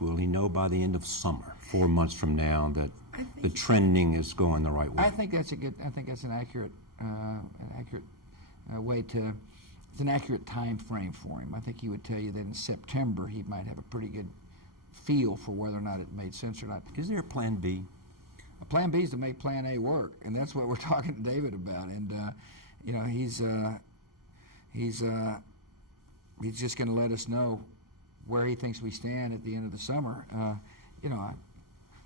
Will he know by the end of summer, 4 months from now, that the trending is going the right way? I think that's an accurate way to. It's an accurate time frame for him. I think he would tell you that in September he might have a pretty good feel for whether or not it made sense or not. Is there a plan B? A plan B is to make plan A work, and that's what we're talking to David about. And you know, he's just going to let us know where he thinks we stand at the end of the summer. You know,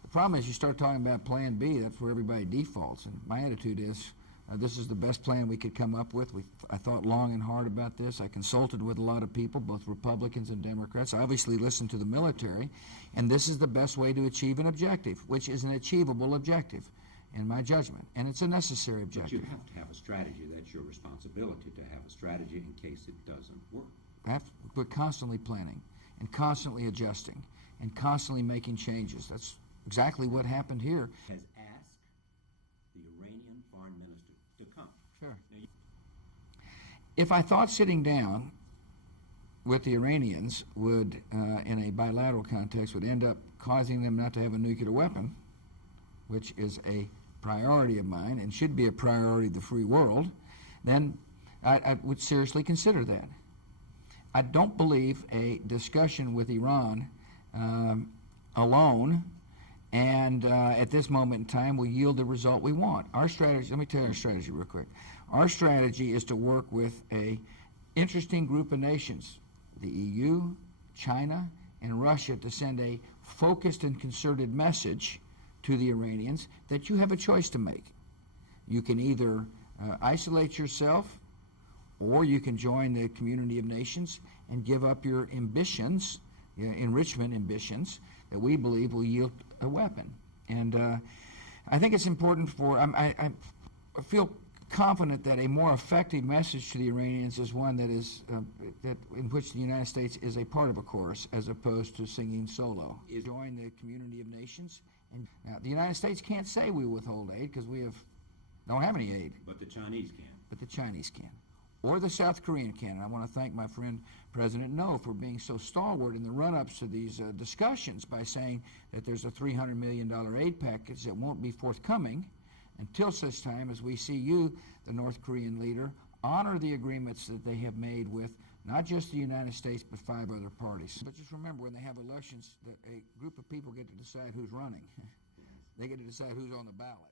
the problem is you start talking about plan B, that's where everybody defaults. And my attitude is, this is the best plan we could come up with. I thought long and hard about this. I consulted with a lot of people, both Republicans and Democrats. I obviously listened to the military, and this is the best way to achieve an objective, which is an achievable objective, in my judgment, and it's a necessary objective. But you have to have a strategy. That's your responsibility, to have a strategy in case it doesn't work. We're constantly planning and constantly adjusting and constantly making changes. That's exactly what happened here. Has asked the Iranian foreign minister to come. Sure. If I thought sitting down with the Iranians would, in a bilateral context, would end up causing them not to have a nuclear weapon, which is a priority of mine and should be a priority of the free world, then I would seriously consider that. I don't believe a discussion with Iran alone and at this moment in time will yield the result we want. Our strategy, let me tell you our strategy real quick. Our strategy is to work with a interesting group of nations, the EU, China, and Russia, to send a focused and concerted message to the Iranians that you have a choice to make. You can either isolate yourself, or you can join the community of nations and give up your ambitions, enrichment ambitions, that we believe will yield a weapon. And I think it's important for, I feel confident that a more effective message to the Iranians is one that is, in which the United States is a part of a chorus as opposed to singing solo. Join the community of nations. And now, the United States can't say we withhold aid because we don't have any aid. But the Chinese can. But the Chinese can. Or the South Korean can. And I want to thank my friend President No for being so stalwart in the run-ups to these discussions by saying that there's a $300 million aid package that won't be forthcoming until such time as we see you, the North Korean leader, honor the agreements that they have made with not just the United States, but 5 other parties. But just remember, when they have elections, a group of people get to decide who's running. They get to decide who's on the ballot.